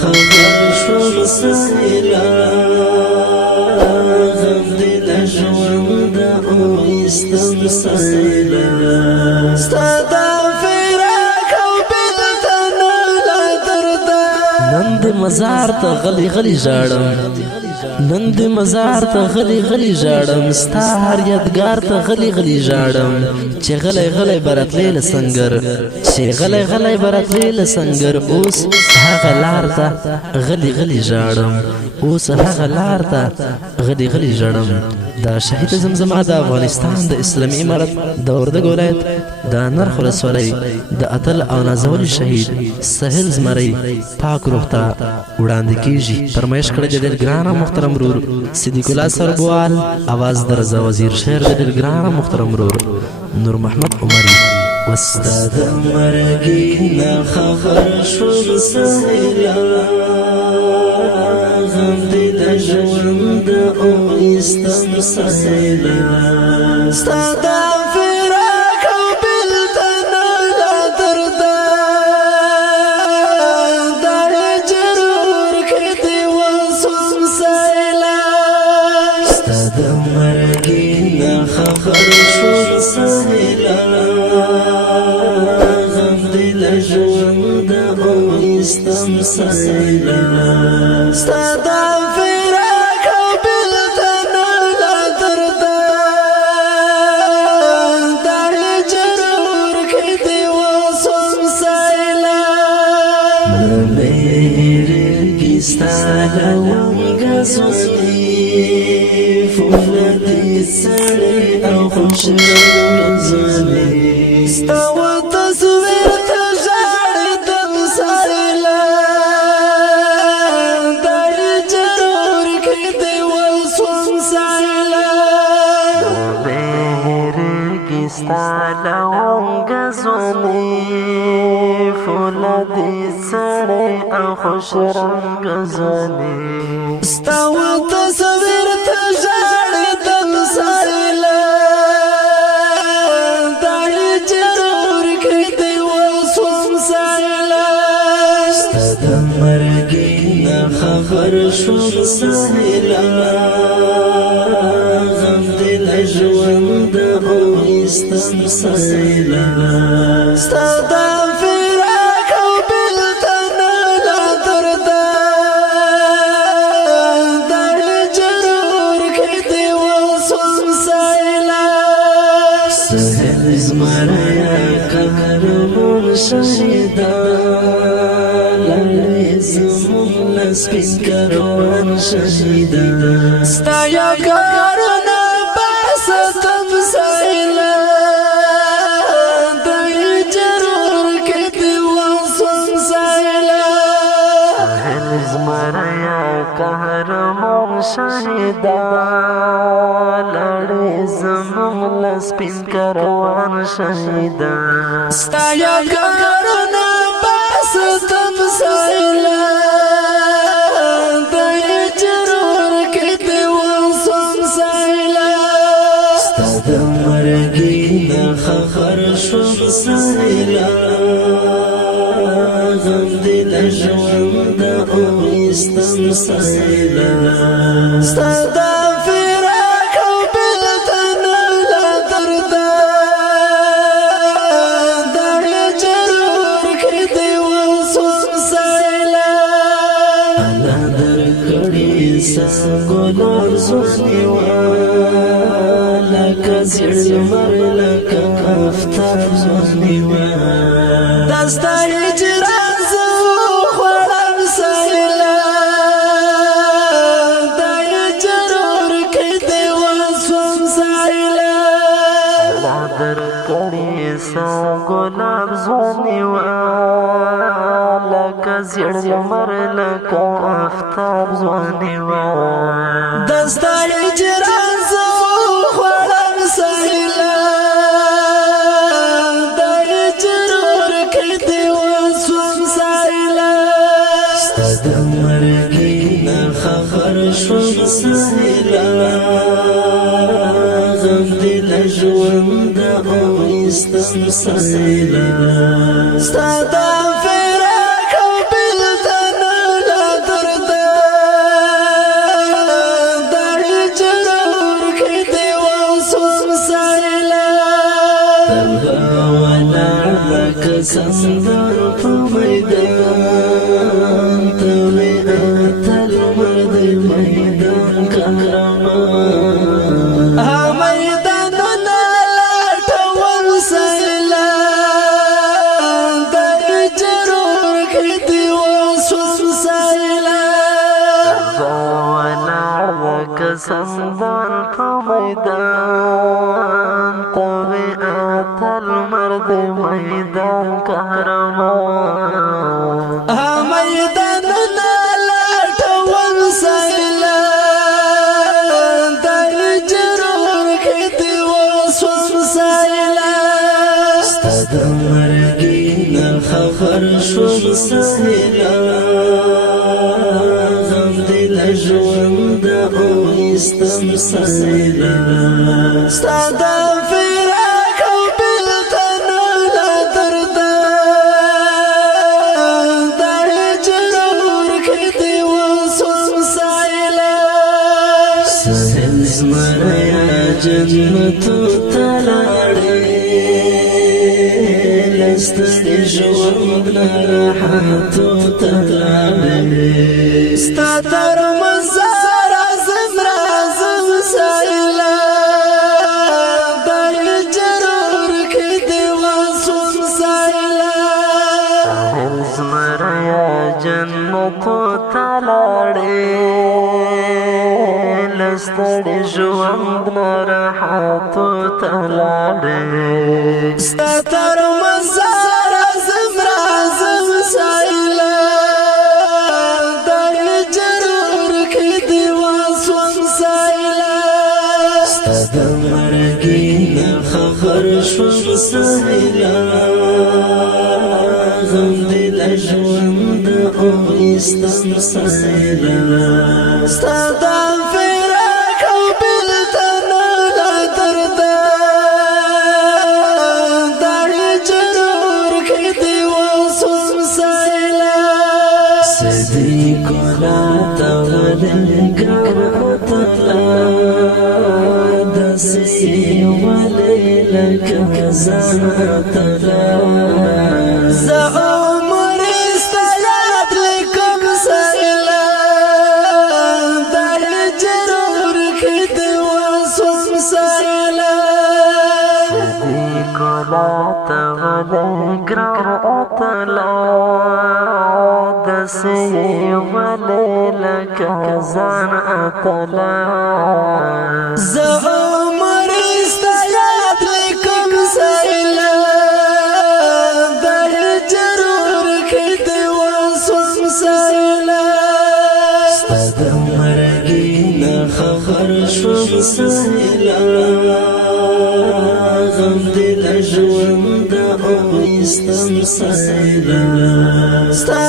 خبر شوم سهیلا غم دی لژوند او استم سهیلا ستا دا فراق او بلتن لا دردا نن د مزار ته غلی غلی ژاړم نن د مزار ته غلی غلی ژاړم ستا هر یادګار ته غلی غلی ژاړم چې غلی غلی برتلی له سنګر چې غلی غلی برتلی له سنګر اوس هغه لار ته غلی غلی ژاړم اوس هغه لار ته غلی غلی ژاړم دا شهید زمزمه د افغانستان د اسلامي امارت د وردګ ولایت د نرخ ولسوالۍ د اتل او نازولي شهید سهیل زمري پاک روح ته وړاندې کیږي فرمایش کړی د ډېر ګران محترم ورور صدیق الله سربوال اواز د رضا وزیر شعر د ډېر ګران محترم ورور نور محمد عمري استاد مرګي نه خبر شوم سهیلا غم دی لژوند او استم سهیلا ستا دا فراق او بلتن لا دردا دا جرور کړي وسوم سهیلا ستا د مرګي نه خبر شوم سهیلا غم دی لژوند او استم سهیلا ستا دا فراق او بلتن لا دردا دا جرور کړي وسوم سهیلا مېرګي ستا لونګزونی فولادي سړی او خوشرنګزونی ستا و تصویر ته ژاړېدم سهیلا دا جرور کړي وسوم سهیلا مېرګي ستا لونګزونی فولادي سړی او خوشرنګزونی ستا و تصویر ته ژاړېدم سهیلا دا جرور کړي وسوم سهیلا ستا د مرګي نه خبر شوم سهیلا غم دی لژوند او استم سهیلا ستا دا فراق او بلتن لا دردا دا جرور کړي وسوم سهیلا سهیل زمریا قهرمان شهیدا لړۍ زموږ له سپین کاروان شهیدا ستا یادګارونه باساتم سهیلا دا جرور کړي وسوم سهیلا سهیل زمریا قهرمان شهیدا لړۍ زموږ له سپین کاروان شهیدا ستا یادګارونه باساتم سهیلا دا جرور کړي وسوم سهیلا ستا د مرګي نه خبر شوم سهیلا غم دی لژوند او استم سهیلا ستا دا فراق او بلتن لا دردا دا جرور کړي وسوم سهیلا انا درکړي سګولور زونی لکه زړ لمر لکه افتاب زونی دستا هجران زو خوړم سهیلا دا جرور کړي وسوم سهیلا انا درکړي سګولور زونی لکه زړ لمر لکه افتاب زونی دستا هجران زو خوړم سهیلا دا جرور کړي وسوم سهیلا ستا د مرګي نه خبر شوم سهیلا غم دی لژوند او استم سهیلا ستا دا فراق او بلتن سندر په میدان ته وې اتل مرد میدان قهرمان میدانونه لټول سیلان در جرور کې دی وسوس سیلان ولاړ سندر په میدان ته وې اتل مرد میدان قهرمان میدانونه لټول سیلان در جرور کې دی وسوس سیلان ستا د مرګي نه خبر شوم سهیلان غم دې له ژونده اویستم سهیلان ستا د فراق او بېلتون له دردان در جرور کې دی وسوس سیلان سهیل زمریا جنتو ته لاړې لستړي ژوند نه راحتو ته لاړې ستا تر مزار اعظم رازم سیلان در جرور کې دی وسوس سیلان زمریا جنتو ته لاړې لستړي ژوند نه راحتو ته لاړې ستا تر مزار اعظم رازم سیلان در جرور کې دی وسوس سیلان ستا د مرګي نه خبر شوم سهیلان غم دې له ژونده اویستم سهیلان ستا د فراق او بېلتون له دردان در جرور کې دی وسوس سیلان صدیق لا تولې ګرځلا دسي ولې لکه زنتلا زه عمر ستا یاد لیکم سیلان در جرور کې دی وسوس سیلان صدیق لا تولې ګرځلا دسي ولې لکه زنتلا زه عمر ستا یاد لیکم سیلان در جرور کې دی وسوس سیلان ستا د مرګي نه خبر شوم سهیلان غم دې له ژونده اویستم سهیلان ستا